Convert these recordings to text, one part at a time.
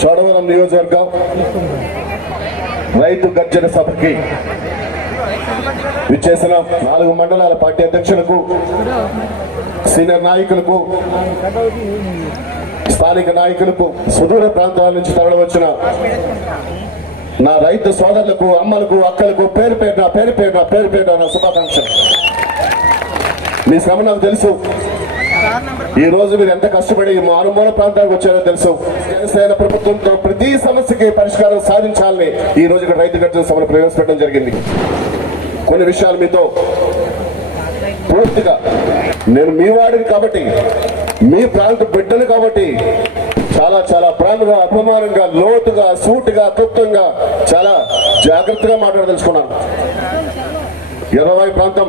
చోడవరం నియోజకవర్గం రైతు గర్జన సభకి విచ్చేసిన నాలుగు మండలాల పార్టీ అధ్యక్షులకు సీనియర్ నాయకులకు స్థానిక నాయకులకు సుదూర ప్రాంతాల నుంచి తరలివచ్చిన నా రైతు సోదరులకు అమ్మలకు అక్కలకు పేరు పేరున పేరు పేరున పేరు పేరున నా శుభాకాంక్షలు. మీ శ్రమ నాకు తెలుసు. ఈ రోజు మీరు ఎంత కష్టపడి మారుమూల ప్రాంతానికి వచ్చారో తెలుసు. జనసేన ప్రభుత్వంతో ప్రతి సమస్యకి పరిష్కారం సాధించాలని ఈ రోజు ఇక్కడ రైతు గర్జన సభను ప్రవేశపెట్టడం జరిగింది. కొన్ని విషయాలు మీతో పూర్తిగా నేను మీ వాడిని కాబట్టి మీ ప్రాంత బిడ్డను కాబట్టి చాలా చాలా ప్రాణంగా అపమానంగా లోతుగా సూటుగా క్లుప్తంగా చాలా జాగ్రత్తగా మాట్లాడదలుచుకున్నాను. ఇరవై ప్రాంతం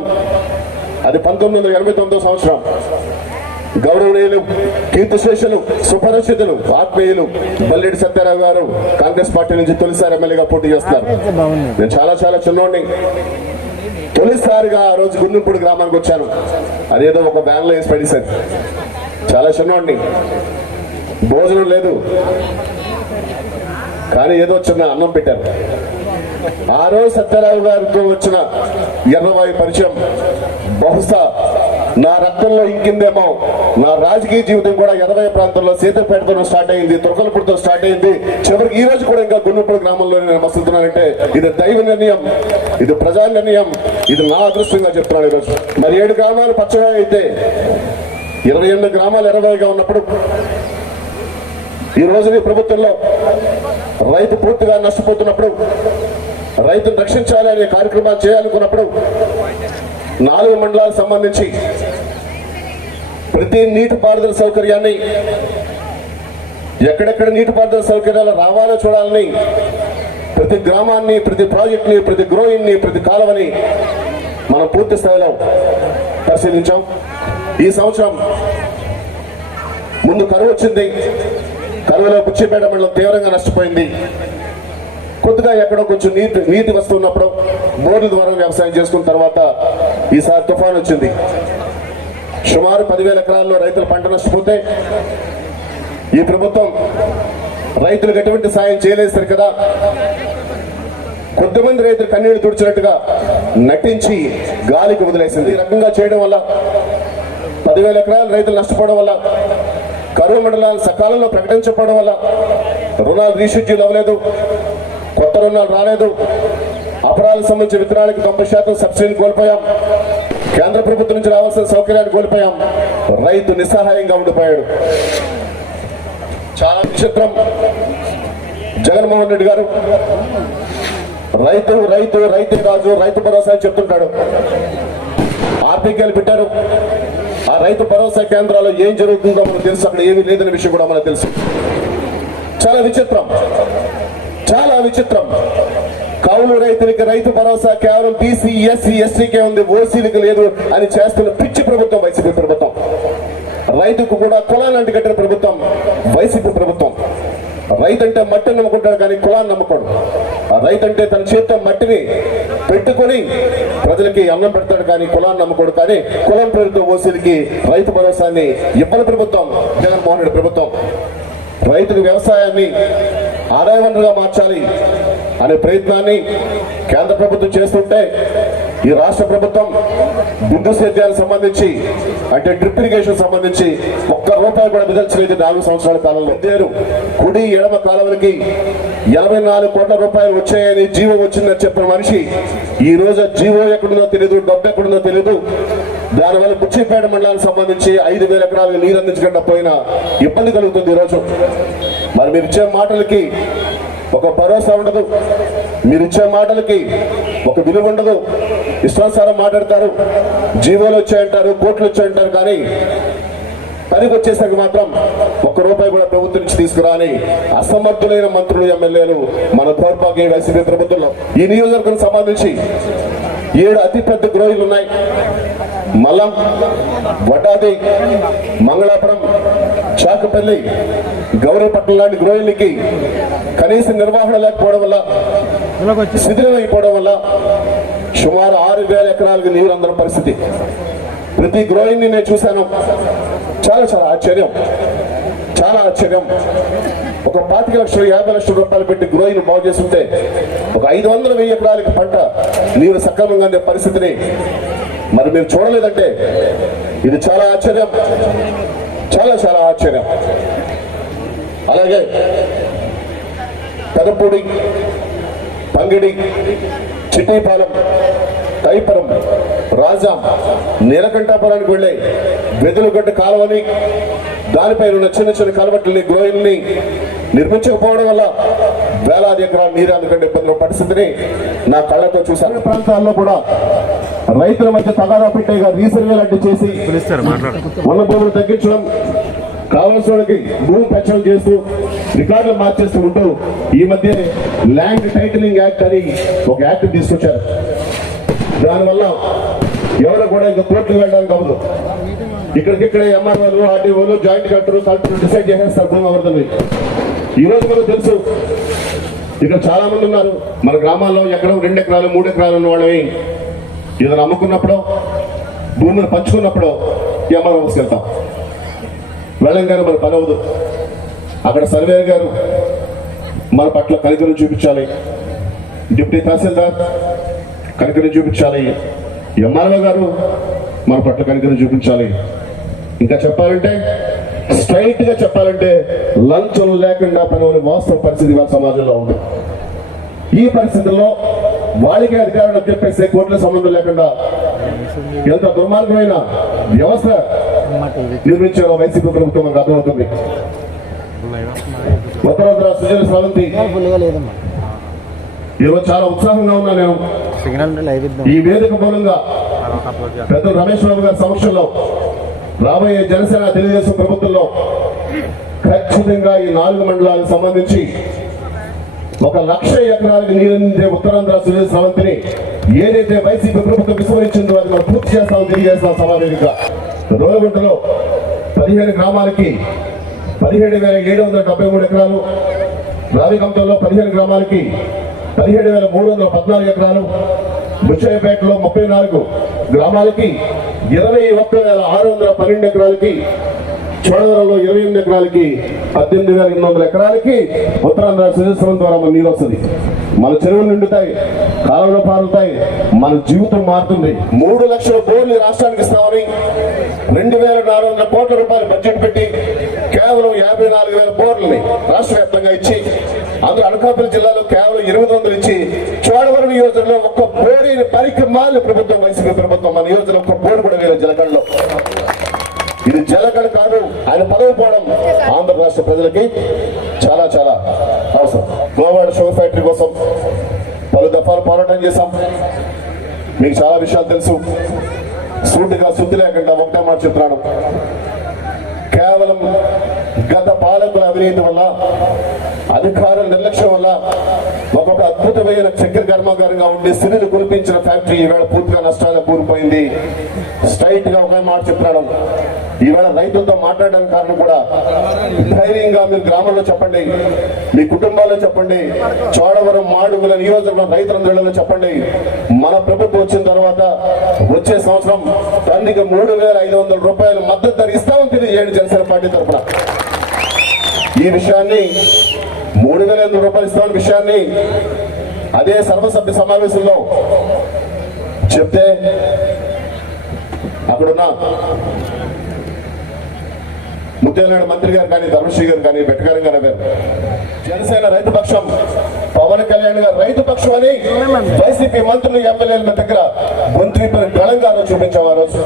అది పంతొమ్మిది వందల ఎనభై తొమ్మిదో సంవత్సరం. గౌరవనీయులు కీర్తిశేషులు సుపరిచితులు ఆత్మీయులు బల్లెడి సత్యారావు గారు కాంగ్రెస్ పార్టీ నుంచి తొలిసారి ఎమ్మెల్యేగా పోటీ చేస్తారు నేను చాలా చాలా చిన్నోడిని. తొలిసారిగా ఆ రోజు గుండెపూడి గ్రామానికి వచ్చాను. అదేదో ఒక బ్యాన్లో వేసి పడేశాను. చాలా చిన్నోడిని. భోజనం లేదు. కానీ ఏదో చిన్న అన్నం పెట్టారు ఆ రోజు సత్యారావు గారితో వచ్చిన ఎర్రవాయు పరిచయం బహుశా నా రక్తంలో ఇంకిందేమో. నా రాజకీయ జీవితం కూడా ఎర్రవాయ ప్రాంతంలో సీతపేటతో స్టార్ట్ అయింది తురకలపూడితో స్టార్ట్ అయింది. చివరికి ఈ రోజు కూడా ఇంకా గుండెపూడి గ్రామంలో నేను మసులుతున్నానంటే ఇది దైవ నిర్ణయం ఇది ప్రజా నిర్ణయం ఇది నా అదృష్టంగా చెప్తున్నాను ఈరోజు మరి ఏడు గ్రామాలు పచ్చగా అయితే ఇరవై ఎనిమిది గ్రామాలు ఎర్రవాయిగా ఉన్నప్పుడు ఈ రోజు ప్రభుత్వంలో రైతు పూర్తిగా నష్టపోతున్నప్పుడు రైతును రక్షించాలి అనే కార్యక్రమాలు చేయాలనుకున్నప్పుడు నాలుగు మండలాలకు సంబంధించి ప్రతి నీటిపారుదల సౌకర్యాన్ని ఎక్కడెక్కడ నీటిపారుదల సౌకర్యాలు రావాలో చూడాలని ప్రతి గ్రామాన్ని ప్రతి ప్రాజెక్ట్ని ప్రతి గ్రోయింగ్ని ప్రతి కాలువని మనం పూర్తి స్థాయిలో పరిశీలించాం. ఈ సంవత్సరం ముందు కరువు వచ్చింది. కరువులో బుచ్చిపేట మండలం తీవ్రంగా నష్టపోయింది. కొద్దిగా ఎక్కడో కొంచెం నీటి నీటి వస్తున్నప్పుడు బోర్ల ద్వారా వ్యవసాయం చేసుకున్న తర్వాత ఈసారి తుఫాన్ వచ్చింది. సుమారు పదివేల ఎకరాల్లో రైతులు పంట నష్టపోతే ఈ ప్రభుత్వం రైతులకు ఎటువంటి సాయం చేయలేదు కదా? కొద్దిమంది రైతులు కన్నీళ్ళు తుడిచినట్టుగా నటించి గాలికి వదిలేసింది. ఈ రకంగా చేయడం వల్ల పదివేల ఎకరాలు రైతులు నష్టపోవడం వల్ల కరువు మండలాలు సకాలంలో ప్రకటించకపోవడం వల్ల రుణాలు రీషెడ్యూల్ అవ్వలేదు కొత్త రుణాలు రాలేదు. అపరాలకు సంబంధించిన విత్తనాలకు తొంభై శాతం సబ్సిడీని కోల్పోయాం. కేంద్ర ప్రభుత్వం నుంచి రావాల్సిన సౌకర్యాన్ని కోల్పోయాం. రైతు నిస్సహాయంగా ఉండిపోయాడు. చాలా విచిత్రం. జగన్మోహన్ రెడ్డి గారు రైతు రైతు రైతు రాజు రైతు భరోసా చెప్తుంటాడు. ఆర్పికలు పెట్టారు. ఆ రైతు భరోసా కేంద్రాల్లో ఏం జరుగుతుందో మనకు తెలుసు. అక్కడ ఏమీ లేదనే విషయం కూడా మనకు తెలుసు. చాలా విచిత్రం. చాలా విచిత్రం. కౌలు రైతులకి రైతు భరోసా కేవలం బీసీ ఎస్సీ ఎస్టీకే ఉంది ఓసీలకు లేదు అని చేస్తున్న పిచ్చి ప్రభుత్వం వైసీపీ ప్రభుత్వం. రైతుకు కూడా కులాన్ని అంటుకట్టిన ప్రభుత్వం వైసీపీ ప్రభుత్వం. రైతు అంటే మట్టిని నమ్ముకుంటాడు కానీ కులాన్ని నమ్మకూడదు రైతు అంటే తన చేతితో మట్టిని పెట్టుకొని ప్రజలకి అన్నం పెడతాడు కానీ కులాన్ని నమ్మకూడదు కానీ కులం పేరుతో ఓసీలకి రైతు భరోసాన్ని ఇవ్వని ప్రభుత్వం జగన్మోహన్ రెడ్డి ప్రభుత్వం. రైతుల వ్యవసాయాన్ని ఆదాయ వనరుగా మార్చాలి. అనే ప్రయత్నాన్ని కేంద్ర ప్రభుత్వం చేస్తుంటే ఈ రాష్ట్ర ప్రభుత్వం బిందు సేద్యానికి సంబంధించి అంటే డ్రిప్ ఇరిగేషన్ సంబంధించి ఒక్క రూపాయి కూడా విదల్చలేదు నాలుగు సంవత్సరాల కాలంలో. పేరు కుడి ఎడమ కాలవలకి ఎనభై నాలుగు కోట్ల రూపాయలు వచ్చాయని జీవో వచ్చిందని చెప్పిన మనిషి ఈ రోజు జీవో ఎక్కడుందో తెలియదు డబ్బు ఎక్కడుందో తెలియదు దానివల్ల బుచ్చిపేట మండలానికి సంబంధించి ఐదు వేల ఎకరాలకు నీరు అందించకుండా పోయిన ఇబ్బంది కలుగుతుంది ఈరోజు మరి మీరు ఇచ్చే మాటలకి ఒక భరోసా ఉండదు. మీరు ఇచ్చే మాటలకి ఒక విలువ ఉండదు. ఇష్టానుసారం మాట్లాడతారు. జీవోలు వచ్చాయంటారు కోట్లు వచ్చాయంటారు కానీ పనికి వచ్చేసరికి మాత్రం ఒక్క రూపాయి కూడా ప్రభుత్వం నుంచి తీసుకురాని అసమర్థులైన మంత్రులు ఎమ్మెల్యేలు మన దౌర్భాగ్య వైసీపీ ప్రభుత్వంలో. ఈ నియోజకవర్గం సంబంధించి ఏడు అతిపెద్ద గ్రోహిలు ఉన్నాయి. మల్లం వడ్డాది మంగళాపురం చాకపల్లి గౌరవపట్నం లాంటి గ్రోహిలకి కనీస నిర్వహణ లేకపోవడం వల్ల శిథిలం అయిపోవడం వల్ల సుమారు ఆరు వేల ఎకరాలకు నీరు అందడం పరిస్థితి. ప్రతి గ్రోయిన్ని నేను చూశాను. చాలా చాలా ఆశ్చర్యం. చాలా ఆశ్చర్యం. ఒక పాతిక లక్షలు యాభై లక్షల రూపాయలు పెట్టి గ్రోయిన్ బాగు చేస్తుంటే ఒక ఐదు వందల వెయ్యి ఎకరాలకి పంట నీరు సక్రమంగా అందే పరిస్థితిని మరి మీరు చూడలేదంటే ఇది చాలా ఆశ్చర్యం. చాలా చాలా ఆశ్చర్యం. అలాగే పెదపూడి పంగిడి చిట్టిపాలెం తైపురం రాజాం నీలకంఠాపురానికి వెళ్ళే వెదులుగడ్డ కాలువని దానిపైన ఉన్న చిన్న చిన్న కలవట్లని గ్రోయిల్ని నిర్మించకపోవడం వల్ల వేలాది ఎకరాల నీరు అందుకంటే ఇబ్బందుల పరిస్థితిని నా కళ్ళతో చూశాను. ప్రాంతాల్లో కూడా రైతుల మధ్య తగాదా పెట్టేగా రీసర్వే లాంటి చేసి ఉన్న భూములు తగ్గించడం కావాల్సిన భూమి పెంచడం చేస్తూ రికార్డులు మార్చేస్తూ ఉంటూ ఈ మధ్య ల్యాండ్ టైటిలింగ్ యాక్ట్ అని ఒక యాక్ట్ తీసుకొచ్చారు. దానివల్ల ఎవరు కూడా ఇంకా కోర్టులు వెళ్ళడానికి అవ్వదు. ఇక్కడికిక్కడే ఎంఆర్ఓలు ఆర్డీఓలు జాయింట్ కలెక్టర్ కలెక్టర్ డిసైడ్ చేసేస్తారు భూమి ఎవరిదని ఈ రోజు మనకు తెలుసు ఇక్కడ చాలా మంది ఉన్నారు. మన గ్రామాల్లో ఎక్కడ రెండు ఎకరాలు మూడు ఎకరాలు ఉన్న వాళ్ళవి ఏదైనా అమ్ముకున్నప్పుడు భూమిని పంచుకున్నప్పుడు ఎంఆర్ఓస్కి వెళ్తాం వెళ్ళంగానే మన పని అవ్వదు. అక్కడ సర్వేయర్ గారు మన పట్ల కనికరం చూపించాలి. డిప్యూటీ తహసీల్దార్ కనికరం చూపించాలి. ఎంఆర్ఓ గారు మన పట్ల కనికరం చూపించాలి. ఇంకా చెప్పాలంటే స్ట్రైట్గా చెప్పాలంటే లంచం లేకుండా పని అవ్వని వాస్తవ పరిస్థితి వాళ్ళ సమాజంలో ఉంది. ఈ పరిస్థితుల్లో వాళ్ళకే అధికారులు చెప్పేస్తే కోర్టుల సంబంధం లేకుండా ఎంత దుర్మార్గమైన వ్యవస్థ నిర్మించారో వైసీపీ ప్రభుత్వం మనకు అర్థమవుతుంది. సుజల స్రవంతి ఈరోజు చాలా ఉత్సాహంగా ఉన్నా నేను. సిగ్నల్ ఉంటే లైవ్ ఇద్దాం. ఈ వేదిక మూలంగా పెద్ద రమేష్ బాబు గారి సమక్షంలో రాబోయే జనసేన తెలుగుదేశం ప్రభుత్వంలో ఖచ్చితంగా ఈ నాలుగు మండలాలకు సంబంధించి ఒక లక్ష ఎకరాలకు నీరందించే ఉత్తరాంధ్ర సురేష్ స్రవంతిని ఏదైతే వైసీపీ ప్రభుత్వం విస్మరించిందో అది మనం పూర్తి చేస్తామని తెలియజేస్తాం సమావేదిక రోలగుంటలో పదిహేను గ్రామాలకి పదిహేడు వేల ఏడు వందల డెబ్బై మూడు ఎకరాలు రావికంపంలో పదిహేను గ్రామాలకి పదిహేడు వేల మూడు వందల పద్నాలుగు ఎకరాలు. బుచ్చయ్యపేటలో ముప్పై నాలుగు గ్రామాలకి ఇరవై ఒక్క వేల ఆరు వందల పన్నెండు ఎకరాలకి చోడవరంలో ఇరవై ఎనిమిది ఎకరాలకి పద్దెనిమిది వేల ఎనిమిది వందల ఎకరాలకి ఉత్తరాంధ్ర సుజస్వరం ద్వారా మన నీరు వస్తుంది. మన చెరువులు నిండుతాయి కాలంలో పారుతాయి మన జీవితం మారుతుంది. మూడు లక్షల బోర్లు రాష్ట్రానికి ఇస్తామని రెండు వేల నాలుగు వందల కోట్ల రూపాయలు బడ్జెట్ పెట్టి కేవలం యాభై నాలుగు వేల బోర్లని రాష్ట్ర వ్యాప్తంగా ఇచ్చి అందులో అనకాపల్లి జిల్లాలో కేవలం ఎనిమిది వందలు ఇచ్చి చోడవరం నియోజకవర్గంలో ఒక్క బోరీని పరిక్రమాలు ప్రభుత్వం వైసీపీ ప్రభుత్వం మన నియోజకవర్గం ఒక్క బోర్డు కూడా వేరే జలకండలో ఇది జలగడ కాదు ఆయన పదవి పోవడం ఆంధ్ర రాష్ట్ర ప్రజలకి చాలా చాలా అవసరం. గోవాడ షుగర్ ఫ్యాక్టరీ కోసం పలు దఫాలు పోరాటం చేశాం. మీకు చాలా విషయాలు తెలుసు. సూటిగా శుద్ధి లేకుండా ఒకటే మాట చెప్తున్నాను. కేవలం గత పాలకుల అవినీతి వల్ల అధికారుల నిర్లక్ష్యం వల్ల ఒక అద్భుతమైన చక్కెర కర్మాగారంగా ఉండి సిరిని కురిపించిన ఫ్యాక్టరీ ఈవేళ పూర్తిగా నష్టాలకు కూలిపోయింది స్ట్రైట్గా ఒక మాట చెప్తున్నాను. ఈవేళ రైతులతో మాట్లాడడానికి కారణం కూడా ధైర్యంగా మీరు గ్రామంలో చెప్పండి మీ కుటుంబాల్లో చెప్పండి చోడవరం మాడుగుల నియోజకవర్గం రైతులందరిలో చెప్పండి. మన ప్రభుత్వం వచ్చిన తర్వాత వచ్చే సంవత్సరం టన్నుకి మూడు వేల ఐదు వందల రూపాయలు మద్దతు ధర ఇస్తామని తెలియజేయండి జనసేన పార్టీ తరఫున ఈ విషయాన్ని మూడు వేల ఎనిమిది రూపాయలు ఇస్తామన్న విషయాన్ని అదే సర్వసభ్య సమావేశంలో చెప్తే అక్కడున్న ముత్యాలనాయుడు మంత్రి గారు కానీ ధర్మశ్రీ గారు కానీ బెట్టగారు గారు గారు జనసేన రైతు పక్షం పవన్ కళ్యాణ్ గారు రైతు పక్షం అని వైసీపీ మంత్రులు ఎమ్మెల్యేల దగ్గర మంత్రి తెలంగాణ చూపించాం ఆ రోజు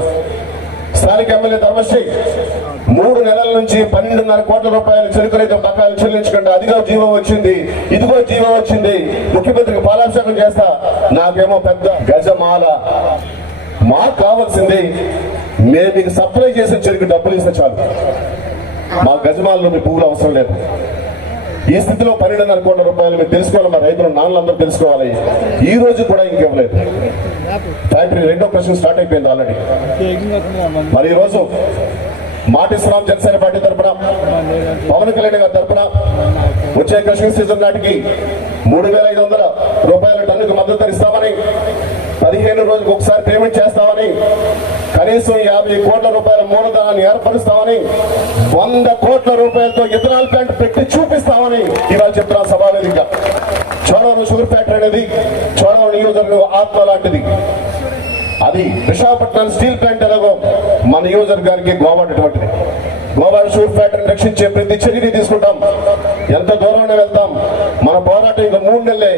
స్థానిక ఎమ్మెల్యే ధర్మశ్రీ మూడు నెలల నుంచి పన్నెండున్నర కోట్ల రూపాయలు చెరుకు రైతు బకాయిలు చెల్లించకుండా అదిగో జీవం వచ్చింది ఇదిగో జీవం వచ్చింది ముఖ్యమంత్రికి పాలాభిషేకం చేస్తా నాకేమో పెద్ద గజమాల. మాకు కావాల్సింది మేము మీకు సప్లై చేసిన చెరుకు డబ్బులు ఇస్తే చాలు. మా గజమాలలో మీ పువ్వులు అవసరం లేదు. ఈ స్థితిలో పన్నెండున్నర కోట్ల రూపాయలు మీరు తెలుసుకోవాలి మా రైతులు నాన్నలందరూ తెలుసుకోవాలి. ఈ రోజు కూడా ఇంకేమలేదు. ఫ్యాక్టరీ రెండో ప్రశ్న స్టార్ట్ అయిపోయింది ఆల్రెడీ మరి ఈ రోజు మాటిస్తున్నాం జనసేన పార్టీ తరఫున పవన్ కళ్యాణ్ గారి తరఫున వచ్చే కృష్ణ సీజన్ నాటికి మూడు వేల ఐదు వందల రూపాయల టన్నుకు మద్దతు ఇస్తామని పదిహేను రోజులకు ఒకసారి పేమెంట్ చేస్తామని కనీసం యాభై కోట్ల రూపాయల మూలధనాన్ని ఏర్పరుస్తామని వంద కోట్ల రూపాయలతో ఇథనాల్ ప్లాంట్ పెట్టి చూపిస్తామని ఇవాళ చెప్తున్నాను సభా వేదిక చోడవరం షుగర్ ఫ్యాక్టరీ అనేది చోడవరం నియోజకవర్గం ఆత్మ లాంటిది. అది విశాఖపట్నం స్టీల్ ప్లాంట్ ఎలాగో మన యూజర్ గారికి గోవా గోవాడటువంటిది గోవా షూర్ ఫ్యాక్టరీని రక్షించే ప్రతి చర్యని తీసుకుంటాం. ఎంత దూరం వెళ్తాం. మన పోరాటం ఇంకా మూడు నెలలే.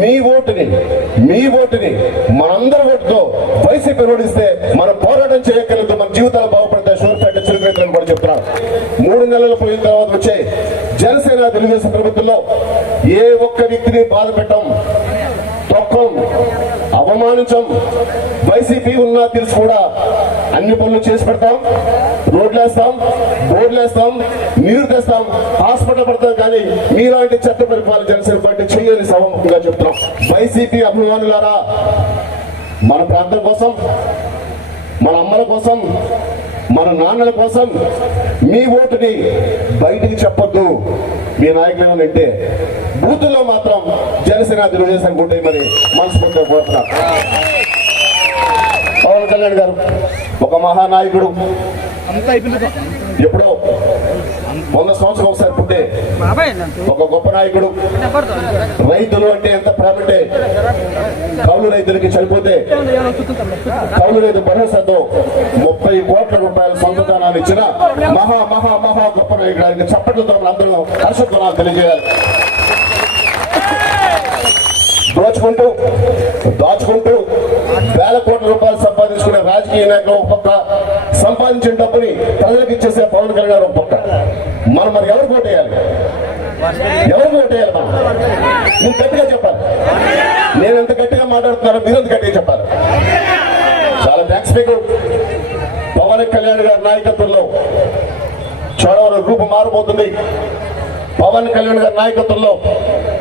మీ ఓటుని మీ ఓటుని మనందరి ఓటుతో వైసీపీ ఓడిస్తే మనం పోరాటం చేయగలదు మన జీవితాలు బాగుపడతాయి. షూర్ ఫ్యాక్టరీ అని కూడా చెప్తున్నాను. మూడు నెలలు పోయిన తర్వాత వచ్చే జనసేన తెలుగుదేశం ప్రభుత్వంలో ఏ ఒక్క వ్యక్తిని బాధ పెట్టాం. తొక్కం. అవమానించం. వైసీపీ ఉన్నా తెలిసి కూడా అన్ని పనులు చేసి పెడతాం. రోడ్లు వేస్తాం బోర్డులు వేస్తాం నీరు తెస్తాం హాస్పిటల్ పడతాం కానీ మీలాంటి చట్ట పరిపాలన జనసేన పార్టీ చేయని సభముఖంగా చెప్తున్నాం. వైసీపీ అభిమానులారా మన ప్రాంతం కోసం మన అమ్మల కోసం మన నాన్నల కోసం మీ ఓటుని బయటికి చెప్పొద్దు. మీ నాయకులు ఏమనంటే బూతుల్లో మాత్రం జనసేన తెలుగుదేశం ఓటే మరి మనస్ఫూర్తిగా కోరుతున్నా. పవన్ కళ్యాణ్ గారు ఒక మహానాయకుడు. ఎప్పుడో వంద సంవత్సరం ఒకసారి పుట్టే ఒక గొప్ప నాయకుడు. రైతులు అంటే ఎంత ప్రేమంటే కౌలు రైతులకి చనిపోతే కౌలు రైతు భరోసాతో ముప్పై కోట్ల రూపాయల సొంతదానాన్ని ఇచ్చిన మహా మహా మహా గొప్ప నాయకుడు. ఆయనకి చప్పట్లతో అందరూ హర్షత్వనాలు తెలియజేయాలి. దోచుకుంటూ దాచుకుంటూ వేల కోట్ల రూపాయలు సంపాదించుకునే రాజకీయ నాయకులు ఒక పక్క సంపాదించిన డబ్బుని ప్రజలకు ఇచ్చేసే పవన్ కళ్యాణ్ గారు ఒక పక్క. మనం మరి ఎవరు ఓటేయాలి? ఎవరు ఓటేయాలి మనం? గట్టిగా చెప్పాలి. నేను ఎంత గట్టిగా మాట్లాడుతున్నానో మీరు ఎంత గట్టిగా చెప్పాలి. చాలా థ్యాంక్స్ మీకు. పవన్ కళ్యాణ్ గారి నాయకత్వంలో చోడవరం రూపు మారిపోతుంది. పవన్ కళ్యాణ్ గారి నాయకత్వంలో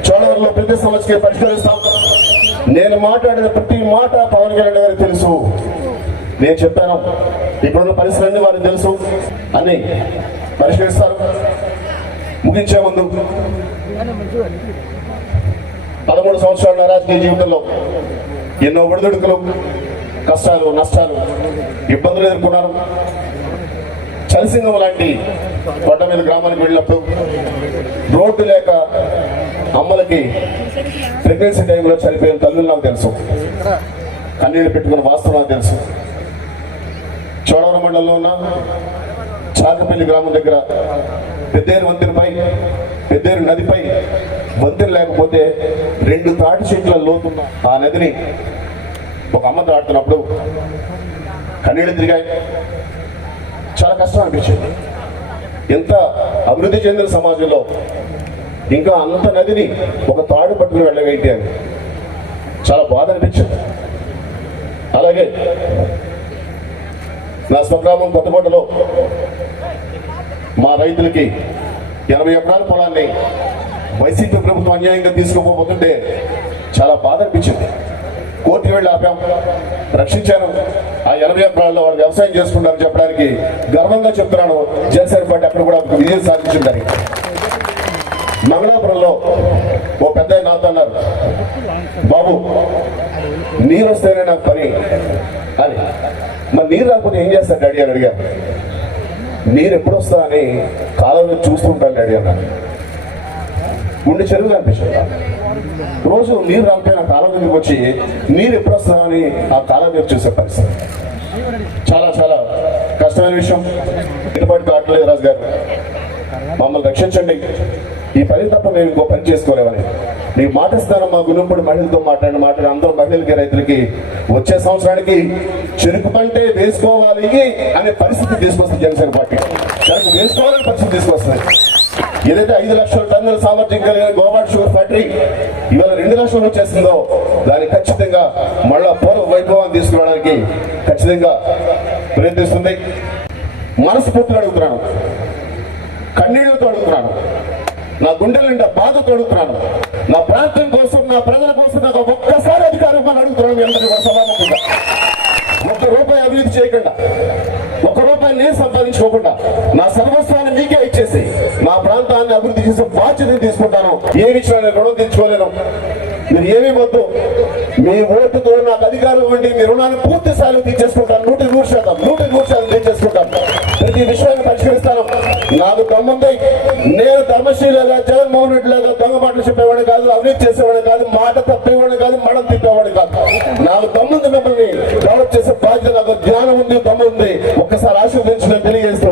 చోడవరంలో ప్రతి సమస్యకి పరిష్కరిస్తాం. నేను మాట్లాడిన ప్రతి మాట పవన్ కళ్యాణ్ గారికి తెలుసు. నేను చెప్పాను. ఇప్పుడున్న పరిస్థితులన్నీ వారికి తెలుసు. అని పరిష్కరిస్తారు. ముగించే ముందు పదమూడు సంవత్సరాల రాజకీయ జీవితంలో ఎన్నో ఒడిదుడుకులు కష్టాలు నష్టాలు ఇబ్బందులు ఎదుర్కొన్నారు. చలిసింగం లాంటి కొండ మీద గ్రామానికి వెళ్ళినప్పుడు రోడ్డు లేక అమ్మలకి ప్రెగ్నెన్సీ టైంలో చనిపోయిన తల్లులు నాకు తెలుసు. కన్నీళ్ళు పెట్టుకున్న వాస్తవం నాకు తెలుసు. చోడవరం మండలంలో ఉన్న చాకపల్లి గ్రామం దగ్గర పెద్దేరు వంతెనపై పెద్దేరు నదిపై వంతెన లేకపోతే రెండు తాటి చెట్ల లోతున్న ఆ నదిని ఒక అమ్మ దాటుతున్నప్పుడు కన్నీళ్ళు తిరిగాయి. చాలా కష్టం అనిపించింది. ఎంత అభివృద్ధి చెందిన సమాజంలో ఇంకా అంత నదిని ఒక తాడు పట్టుకుని వెళ్ళగలిగితే అని చాలా బాధ అనిపించింది. అలాగే నా స్వగ్రామం కొత్తకోటలో మా రైతులకి ఎనభై ఎకరాల పొలాన్ని వైసీపీ ప్రభుత్వం అన్యాయంగా తీసుకోపోతుంటే చాలా బాధ అనిపించింది. కోర్టుకు వెళ్ళి ఆపాం. రక్షించాను. ఆ ఎనభై ఎకరాల్లో వాళ్ళు వ్యవసాయం చేసుకుంటారని చెప్పడానికి గర్వంగా చెప్తున్నాను. జనసేన పార్టీ అక్కడ కూడా విజయం సాధించిందని. మంగళాపురంలో ఓ పెద్ద నాతో అన్నారు. బాబు నీరు వస్తేనే నాకు పని. అని. మరి నీరు రాకపోతే ఏం చేస్తాను డాడీ? అని అడిగారు. నీరు ఎప్పుడు వస్తా అని కాలంలో చూస్తుంటాను డాడీ అన్నాను గుండె చెరువు కనిపించింది రోజు నీరు రాకపోయినా కాలం దగ్గరికి వచ్చి నీరు ఎప్పుడు వస్తా అని ఆ కాలం దగ్గర చూసే పరిస్థితి. చాలా చాలా కష్టమైన విషయం. గిట్టుబాటు కావట్లేదు రాజు గారు. మమ్మల్ని రక్షించండి. ఈ పని తప్ప మేము ఇంకో పని చేసుకోలేమని. నీకు మాటిస్తాను మా గుణంపడి మహిళలతో మాట్లాడిన మాట్లాడి అందరూ మహిళలకి రైతులకి వచ్చే సంవత్సరానికి చెరుకు పంటే వేసుకోవాలి అనే పరిస్థితి తీసుకొస్తుంది జనసేన పార్టీ. చెరుకు వేసుకోవాలనే పరిస్థితి తీసుకొస్తుంది. ఏదైతే ఐదు లక్షల టన్నుల సామర్థ్యం కలిగిన గోవాడ్ షుగర్ ఫ్యాక్టరీ ఇవాళ రెండు లక్షలు వచ్చేసిందో దాన్ని ఖచ్చితంగా మళ్ళా పూర్వ వైభవాన్ని తీసుకురావడానికి ఖచ్చితంగా ప్రయత్నిస్తుంది. మనస్ఫూర్తిగా అడుగుతున్నాను. కన్నీళ్ళతో అడుగుతున్నాను. నా గుండెల నిండా బాధతో అడుగుతున్నాను. నా ప్రాంతం కోసం నా ప్రజల కోసం నాకు ఒక్కసారి అధికారం అడుగుతున్నాను అందరికీ సభాముఖంగా ఒక్క రూపాయి అభివృద్ధి చేయకుండా ఒక్క రూపాయలు నేను సంపాదించుకోకుండా నా సర్వస్వాన్ని మీకే ఇచ్చేసి నా ప్రాంతాన్ని అభివృద్ధి చేసే బాధ్యతను తీసుకుంటాను. ఏ విషయాన్ని రుణం తెచ్చుకోలేను మీరు ఏమీ వద్దు. మీ ఓటుతో నాకు అధికారం ఇవ్వండి మీ రుణాన్ని పూర్తి స్థాయిలో తీర్చేసుకుంటాను. నూటి నూరు శాతం నూటి ప్రతి విషయాన్ని పరిష్కరిస్తాను. నాకు దమ్ముంది. నేను ధర్మశీలగా జగన్మోహన్ రెడ్డి లాగా దొంగ మాటలు చెప్పేవాడు కాదు అవినీతి చేసేవాడు కాదు మాట తప్పేవాడు కాదు మడం తిప్పేవాడు కాదు. నాకు దమ్ముంది మిమ్మల్ని డెవలప్ చేసే బాధ్యత నాకు జ్ఞానం ఉంది దమ్ము ఉంది. ఒక్కసారి ఆశీర్వదించడం తెలియజేస్తూ